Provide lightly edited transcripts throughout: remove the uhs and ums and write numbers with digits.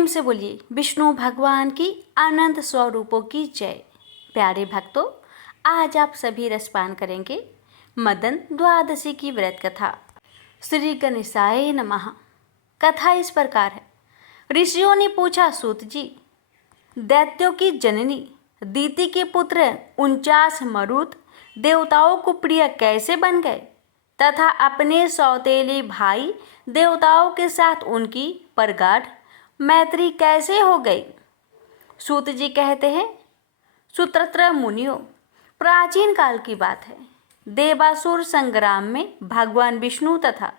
प्रेम से बोलिए विष्णु भगवान की अनंत स्वरूपों की जय। प्यारे भक्तों, आज आप सभी रसपान करेंगे मदन द्वादशी की व्रत कथा। श्री गणेशाय नमः। कथा इस प्रकार है। ऋषियों ने पूछा, सूत जी, दैत्यों की जननी दीति के पुत्र 49 मरुत देवताओं को प्रिय कैसे बन गए तथा अपने सौतेले भाई देवताओं के साथ उनकी प्रगाढ़ मैत्री कैसे हो गई। सूत जी कहते हैं, सुत्रत्र मुनियों, प्राचीन काल की बात है। देवासुर संग्राम में भगवान विष्णु तथा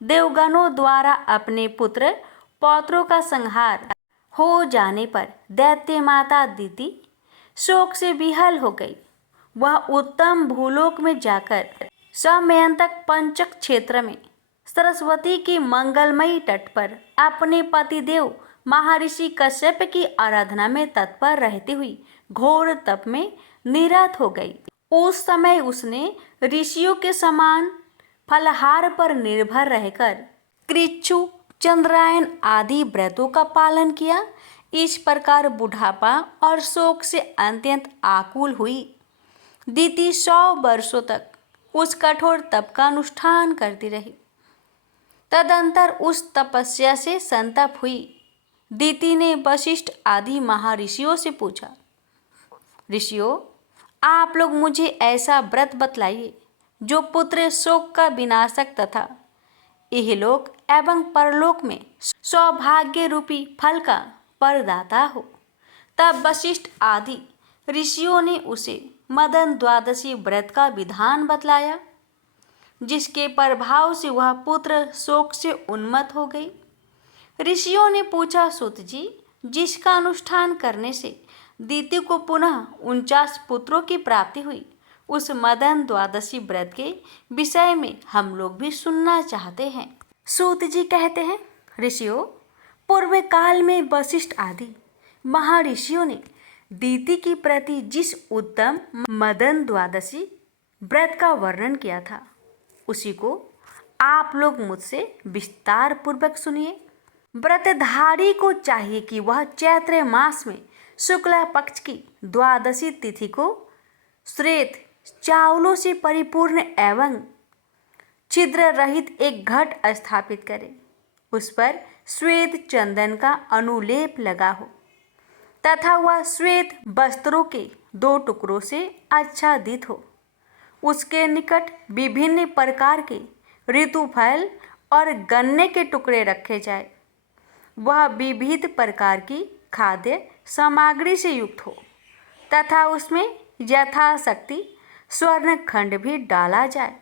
देवगणों द्वारा अपने पुत्र पौत्रों का संहार हो जाने पर दैत्य माता दीति शोक से विहल हो गई। वह उत्तम भूलोक में जाकर समयंतक पंचक क्षेत्र में सरस्वती की मंगलमयी तट पर अपने पतिदेव महर्षि कश्यप की आराधना में तत्पर रहती हुई घोर तप में निरत हो गई। उस समय उसने ऋषियों के समान फलहार पर निर्भर रहकर कृच्छु, चंद्रायन आदि व्रतों का पालन किया। इस प्रकार बुढ़ापा और शोक से अत्यंत आकुल हुई दीति 100 वर्षों तक उस कठोर तप का अनुष्ठान करती रही। तदंतर उस तपस्या से संतप हुई दीति ने वशिष्ठ आदि महर्षियों से पूछा, ऋषियों, आप लोग मुझे ऐसा व्रत बतलाइए जो पुत्र शोक का विनाशक तथा इहलोक एवं परलोक में सौभाग्य रूपी फल का प्रदाता हो। तब वशिष्ठ आदि ऋषियों ने उसे मदन द्वादशी व्रत का विधान बतलाया, जिसके प्रभाव से वह पुत्र शोक से उन्मत्त हो गई। ऋषियों ने पूछा, सूत जी, जिसका अनुष्ठान करने से दीति को पुनः 49 पुत्रों की प्राप्ति हुई, उस मदन द्वादशी व्रत के विषय में हम लोग भी सुनना चाहते हैं। सूत जी कहते हैं, ऋषियों, पूर्व काल में वशिष्ठ आदि महर्षियों ने दीति की प्रति जिस उत्तम मदन द्वादशी व्रत का वर्णन किया था, उसी को आप लोग मुझसे विस्तार पूर्वक सुनिए। व्रतधारी को चाहिए कि वह चैत्र मास में शुक्ला पक्ष की द्वादशी तिथि को श्वेत चावलों से परिपूर्ण एवं छिद्र रहित एक घट स्थापित करे। उस पर श्वेत चंदन का अनुलेप लगा हो तथा वह श्वेत वस्त्रों के 2 टुकड़ों से आच्छादित हो। उसके निकट विभिन्न प्रकार के ऋतुफल और गन्ने के टुकड़े रखे जाए। वह विविध प्रकार की खाद्य सामग्री से युक्त हो तथा उसमें यथाशक्ति स्वर्ण खंड भी डाला जाए।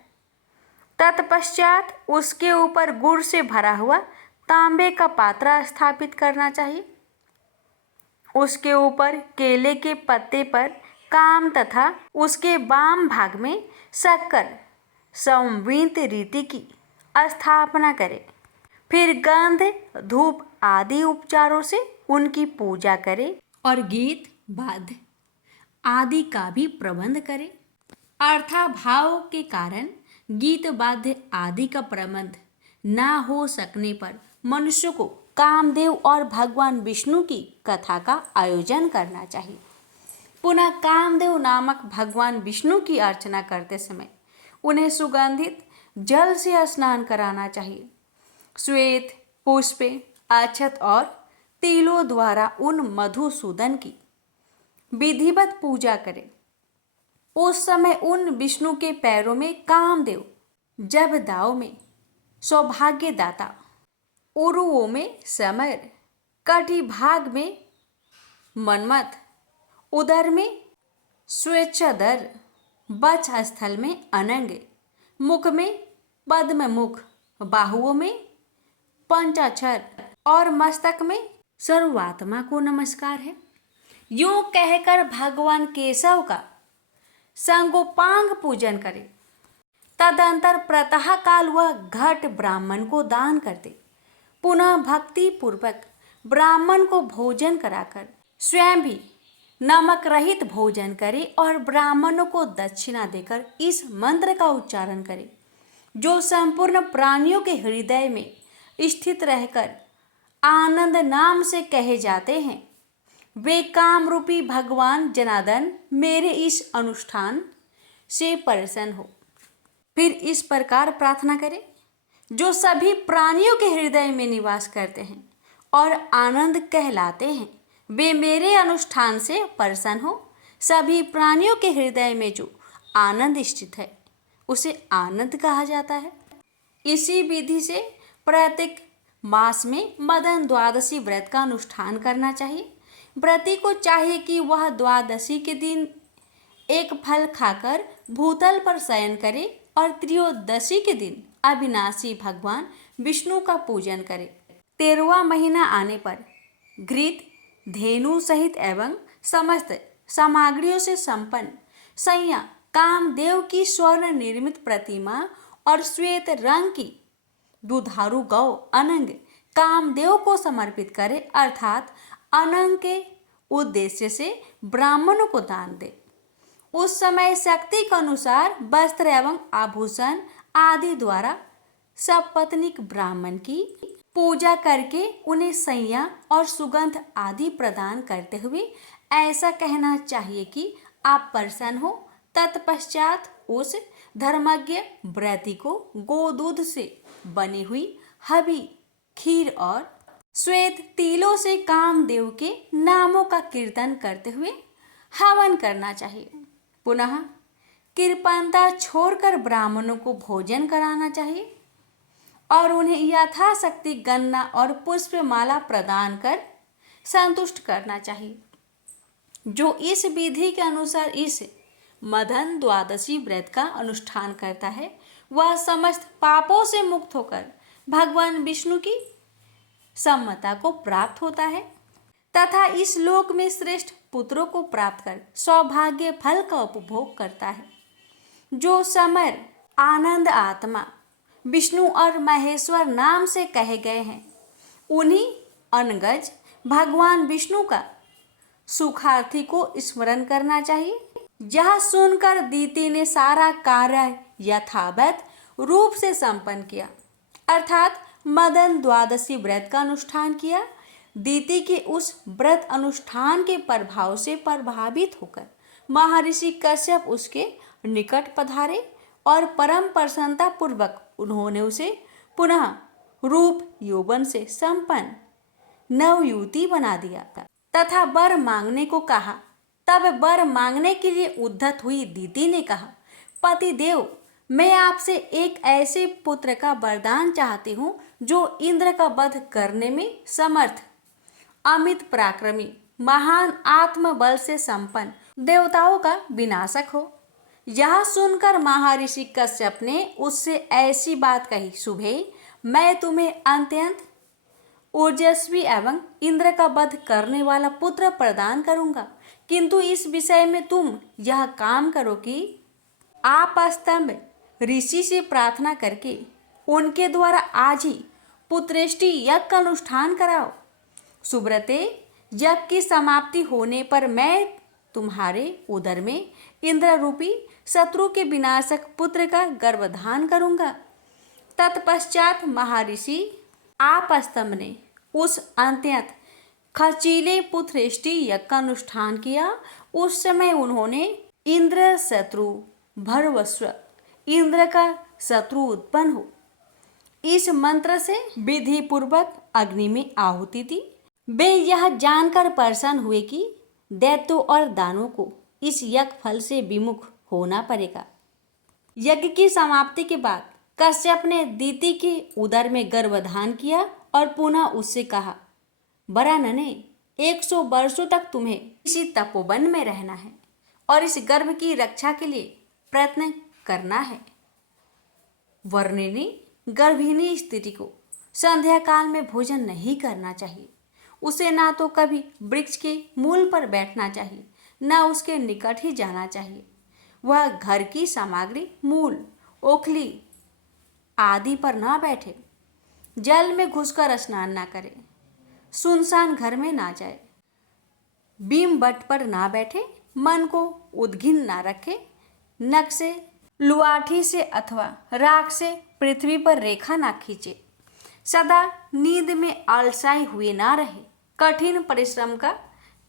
तत्पश्चात उसके ऊपर गुड़ से भरा हुआ तांबे का पात्र स्थापित करना चाहिए। उसके ऊपर केले के पत्ते पर काम तथा उसके वाम भाग में शक्कर संवित रीति की स्थापना करे। फिर गंध, धूप आदि उपचारों से उनकी पूजा करे और गीत, वाद्य आदि का भी प्रबंध करे। अर्थाभाव के कारण गीत, वाद्य आदि का प्रबंध न हो सकने पर मनुष्य को कामदेव और भगवान विष्णु की कथा का आयोजन करना चाहिए। पुनः कामदेव नामक भगवान विष्णु की अर्चना करते समय उन्हें सुगंधित जल से स्नान कराना चाहिए। श्वेत पुष्प, अक्षत और तिलों द्वारा उन मधुसूदन की विधिवत पूजा करें। उस समय उन विष्णु के पैरों में कामदेव, जबदाओं में सौभाग्यदाता, उरुओं में समर, कटी भाग में मन्मथ, उदर में स्वेच्छादर, वक्ष स्थल में अनंग, मुख में पद्ममुख, बाहुओं में पंचाक्षर और मस्तक में सर्वात्मा को नमस्कार है। यूं कहकर भगवान केशव का संगोपांग पूजन करे। तदंतर प्रातः काल वह घट ब्राह्मण को दान करते। पुनः भक्ति पूर्वक ब्राह्मण को भोजन कराकर स्वयं भी नमक रहित भोजन करे और ब्राह्मणों को दक्षिणा देकर इस मंत्र का उच्चारण करे, जो संपूर्ण प्राणियों के हृदय में स्थित रहकर आनंद नाम से कहे जाते हैं। वे काम रूपी भगवान जनार्दन मेरे इस अनुष्ठान से प्रसन्न हो। फिर इस प्रकार प्रार्थना करें, जो सभी प्राणियों के हृदय में निवास करते हैं और आनंद कहलाते हैं, वे मेरे अनुष्ठान से प्रसन्न हो। सभी प्राणियों के हृदय में जो आनंद स्थित है उसे आनंद कहा जाता है। इसी विधि से प्रत्येक मास में मदन द्वादशी व्रत का अनुष्ठान करना चाहिए। व्रती को चाहिए कि वह द्वादशी के दिन एक फल खाकर भूतल पर शयन करे और त्रयोदशी के दिन अविनाशी भगवान विष्णु का पूजन करे। 13वां महीना आने पर घृत, धेनु सहित एवं समस्त सामग्रियों से संपन्न सैया कामदेव की स्वर्ण निर्मित प्रतिमा और श्वेत रंग की दुधारू गौ अनंग कामदेव को समर्पित करे, अर्थात अनंग के उद्देश्य से ब्राह्मणों को दान दे। उस समय शक्ति के अनुसार वस्त्र एवं आभूषण आदि द्वारा सपत्नीक ब्राह्मण की पूजा करके उन्हें सैया और सुगंध आदि प्रदान करते हुए ऐसा कहना चाहिए कि आप प्रसन्न हो। तत्पश्चात उस धर्मज्ञ व्रती को गोदूध से बनी हुई हबी, खीर और श्वेत तिलों से कामदेव के नामों का कीर्तन करते हुए हवन करना चाहिए। पुनः कृपणता छोड़कर ब्राह्मणों को भोजन कराना चाहिए और उन्हें यथाशक्ति गन्ना और पुष्पमाला प्रदान कर संतुष्ट करना चाहिए। जो इस विधि के अनुसार इस मदन द्वादशी व्रत का अनुष्ठान करता है, वह समस्त पापों से मुक्त होकर भगवान विष्णु की सम्मता को प्राप्त होता है तथा इस लोक में श्रेष्ठ पुत्रों को प्राप्त कर सौभाग्य फल का उपभोग करता है। जो समर आनंद आत्मा विष्णु और महेश्वर नाम से कहे गए हैं, उन्हीं अनगज भगवान विष्णु का सुखार्थी को स्मरण करना चाहिए। यह सुनकर दीति ने सारा कार्य यथावत रूप से संपन्न किया, अर्थात मदन द्वादशी व्रत का अनुष्ठान किया। दीति के उस व्रत अनुष्ठान के प्रभाव से प्रभावित होकर महर्षि कश्यप उसके निकट पधारे और परम प्रसन्नता पूर्वक उन्होंने उसे पुनः रूप यौवन से संपन्न नवयुवती बना दिया तथा वर मांगने को कहा। तब वर मांगने के लिए उद्धत हुई दीति ने कहा, पति देव, मैं आपसे एक ऐसे पुत्र का वरदान चाहती हूँ जो इंद्र का वध करने में समर्थ, अमित पराक्रमी, महान आत्मबल से संपन्न, देवताओं का विनाशक हो। यह सुनकर महर्षि कश्यप ने उससे ऐसी बात कही, सुबह मैं तुम्हें अत्यंत ओजस्वी एवं इंद्र का वध करने वाला पुत्र प्रदान करूंगा, किंतु इस विषय में तुम यह काम करो कि आप स्तंभ ऋषि से प्रार्थना करके उनके द्वारा आज ही पुत्रेष्टि यज्ञ का अनुष्ठान कराओ। सुब्रते, यज्ञ की समाप्ति होने पर मैं तुम्हारे उदर में इंद्र रूपी शत्रु के विनाशक पुत्र का गर्भधान करूंगा। तत्पश्चात महर्षि आपस्तंभ ने उस अत्यंत खर्चीले पुत्रेष्टि यज्ञ का अनुष्ठान किया। उस समय उन्होंने इंद्र शत्रु भर्वस्व इंद्र का शत्रु उत्पन्न हो इस मंत्र से विधि पूर्वक अग्नि में आहुति दी। वे यह जानकर प्रसन्न हुए कि दैत्यों और दानों को इस यज्ञ फल से विमुख होना पड़ेगा। यज्ञ की समाप्ति के बाद कश्यप ने दीति के उदर में गर्भधान किया और पुनः उससे कहा, वरानने, 100 वर्षों तक तुम्हें इसी तपोवन में रहना है और इस गर्भ की रक्षा के लिए प्रयत्न करना है। वर्णिनी गर्भिणी स्त्री को संध्या काल में भोजन नहीं करना चाहिए। उसे ना तो कभी वृक्ष के मूल पर बैठना चाहिए, न उसके निकट ही जाना चाहिए। वह घर की सामग्री, मूल, ओखली आदि पर ना बैठे, जल में घुसकर स्नान ना करे, सुनसान घर में ना जाए, बीम बट पर ना बैठे, मन को उद्घिन ना रखे, नख से, लुआठी से अथवा राख से पृथ्वी पर रेखा ना खींचे, सदा नींद में आलसाई हुए ना रहे, कठिन परिश्रम का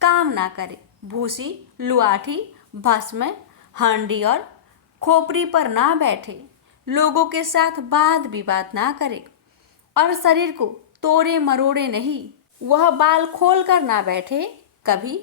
काम ना करे, भूसी, लुआठी, भस्म, हांडी और खोपड़ी पर ना बैठे, लोगों के साथ वाद विवाद ना करे और शरीर को तोड़े मरोड़े नहीं, वह बाल खोल कर ना बैठे, कभी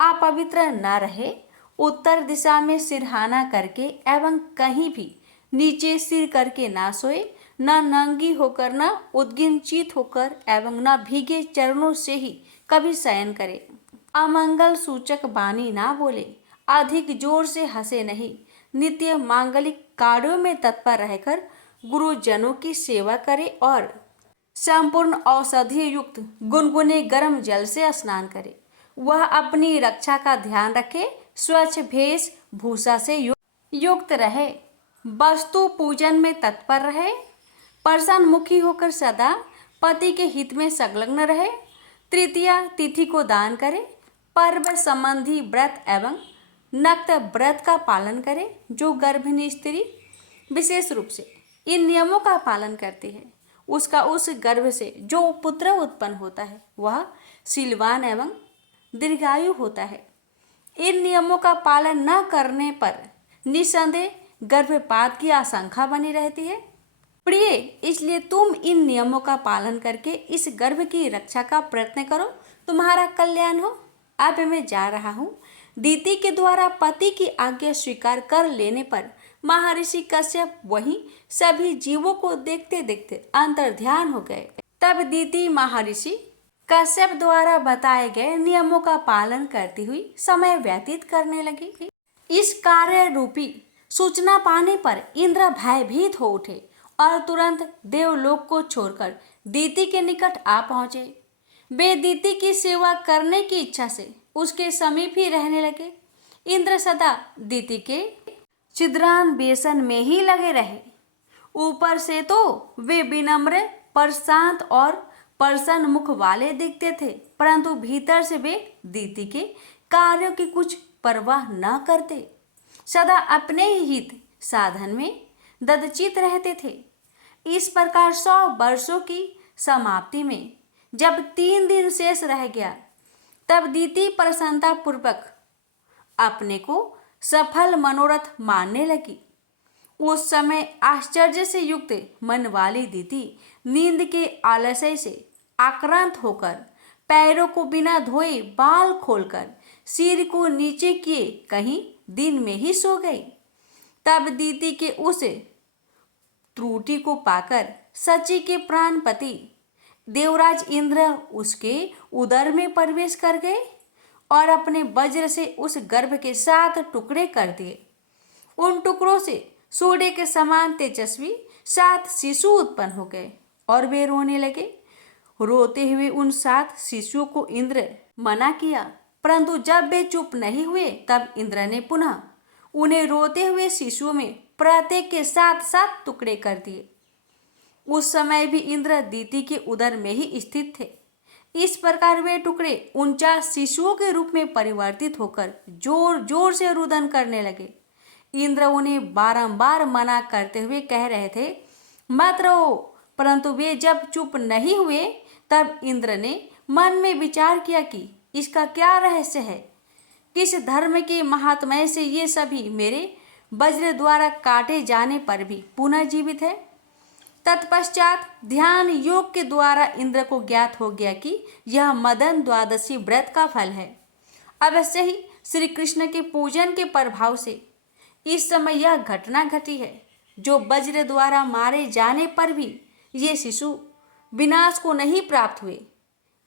अपवित्र ना रहे, उत्तर दिशा में सिरहाना करके एवं कहीं भी नीचे सिर करके ना सोए, न नंगी होकर, न उद्गिंचित होकर एवं न भीगे चरणों से ही कभी शयन करे, अमंगल सूचक वाणी ना बोले, अधिक जोर से हंसे नहीं, नित्य मांगलिक कार्यों में तत्पर रहकर गुरुजनों की सेवा करे और संपूर्ण औषधि युक्त गुनगुने गर्म जल से स्नान करे। वह अपनी रक्षा का ध्यान रखे, स्वच्छ भेष भूषा से युक्त रहे, वस्तु पूजन में तत्पर रहे, प्रसन्नमुखी होकर सदा पति के हित में संलग्न रहे, तृतीया तिथि को दान करे, पर्व संबंधी व्रत एवं नक्त व्रत का पालन करे। जो गर्भिणी स्त्री विशेष रूप से इन नियमों का पालन करती है, उसका उस गर्भ से जो पुत्र उत्पन्न होता है वह शीलवान एवं दीर्घायु होता है। इन नियमों का पालन न करने पर निसंदेह गर्भपात की आशंका बनी रहती है। प्रिय, इसलिए तुम इन नियमों का पालन करके इस गर्भ की रक्षा का प्रयत्न करो, तुम्हारा कल्याण हो। अब मैं जा रहा हूँ। दीति के द्वारा पति की आज्ञा स्वीकार कर लेने पर महर्षि कश्यप वहीं सभी जीवों को देखते देखते अंतर्ध्यान हो गए। तब दीति महर्षि कश्यप द्वारा बताए गए नियमों का पालन करती हुई समय व्यतीत करने लगी। इस कार्य रूपी सूचना पाने पर इंद्र भयभीत हो उठे और तुरंत देवलोक को छोड़कर दीति के निकट आ पहुंचे। वे दीति की सेवा करने की इच्छा से उसके समीप ही रहने लगे। इंद्र सदा दीति के छिद्रान्वेषण में ही लगे रहे। ऊपर से तो वे विनम्र, प्रशांत और प्रसन्न मुख वाले दिखते थे, परंतु भीतर से वे दीति के कार्यों की कुछ परवाह न करते, सदा अपने ही हित साधन में ददचित रहते थे। इस प्रकार 100 वर्षों की समाप्ति में जब 3 दिन शेष रह गया, तब दीति प्रसन्नता पूर्वक अपने को सफल मनोरथ मानने लगी। उस समय आश्चर्य से युक्त मन वाली दीति नींद के आलस्य से आक्रांत होकर पैरों को बिना धोए बाल खोलकर सिर को नीचे किए कहीं दिन में ही सो गई। तब दीति के उस त्रुटि को पाकर सची के प्राणपति देवराज इंद्र उसके उदर में प्रवेश कर गए और अपने वज्र से उस गर्भ के 7 टुकड़े कर दिए। उन टुकड़ों से सूर्य के समान तेजस्वी 7 शिशु उत्पन्न हो गए और वे रोने लगे। रोते हुए उन 7 शिशुओं को इंद्र मना किया, परंतु जब वे चुप नहीं हुए तब इंद्र ने पुनः उन्हें रोते हुए शिशुओं में प्रत्येक के 7-7 टुकड़े कर दिए। उस समय भी इंद्र दीति के उदर में ही स्थित थे। इस प्रकार वे टुकड़े 49 शिशुओं के रूप में परिवर्तित होकर जोर जोर से रुदन करने लगे। इंद्र उन्हें बारंबार मना करते हुए कह रहे थे, मत रो, परंतु वे जब चुप नहीं हुए तब इंद्र ने मन में विचार किया कि इसका क्या रहस्य है, किस धर्म के महात्म्य से ये सभी मेरे वज्र द्वारा काटे जाने पर भी पुनः जीवित है। तत्पश्चात ध्यान योग के द्वारा इंद्र को ज्ञात हो गया कि यह मदन द्वादशी व्रत का फल है। अवश्य ही श्री कृष्ण के पूजन के प्रभाव से इस समय यह घटना घटी है, जो वज्र द्वारा मारे जाने पर भी ये शिशु विनाश को नहीं प्राप्त हुए।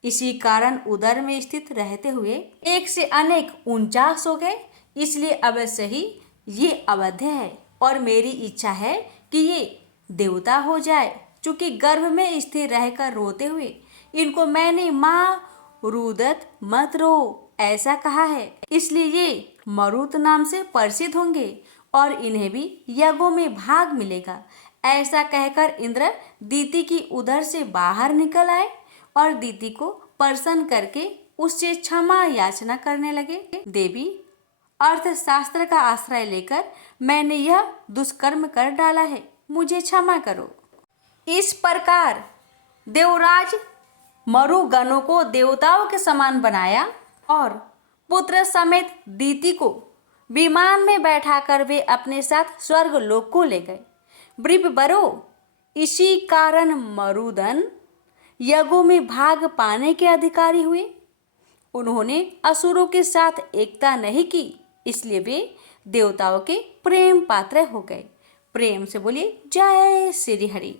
इसी कारण उदर में स्थित रहते हुए एक से अनेक 49 हो गए। इसलिए अवश्य ही ये अवध्य है और मेरी इच्छा है कि ये देवता हो जाए। चूंकि गर्भ में स्थिर रहकर रोते हुए इनको मैंने माँ रुदत मत रो ऐसा कहा है, इसलिए ये मरुत नाम से प्रसिद्ध होंगे और इन्हें भी यज्ञों में भाग मिलेगा। ऐसा कहकर इंद्र दीति की उदर से बाहर निकल आए और दीति को प्रसन्न करके उससे क्षमा याचना करने लगे। देवी, अर्थशास्त्र का आश्रय लेकर मैंने यह दुष्कर्म कर डाला है, मुझे क्षमा करो। इस प्रकार देवराज मरुगणों को देवताओं के समान बनाया और पुत्र समेत दीति को विमान में बैठाकर वे अपने साथ स्वर्ग लोक को ले गए। ब्रिपबरो इसी कारण मरुदन यज्ञों में भाग पाने के अधिकारी हुए। उन्होंने असुरों के साथ एकता नहीं की, इसलिए वे देवताओं के प्रेम पात्र हो गए। प्रेम से बोलिए जय श्री हरि।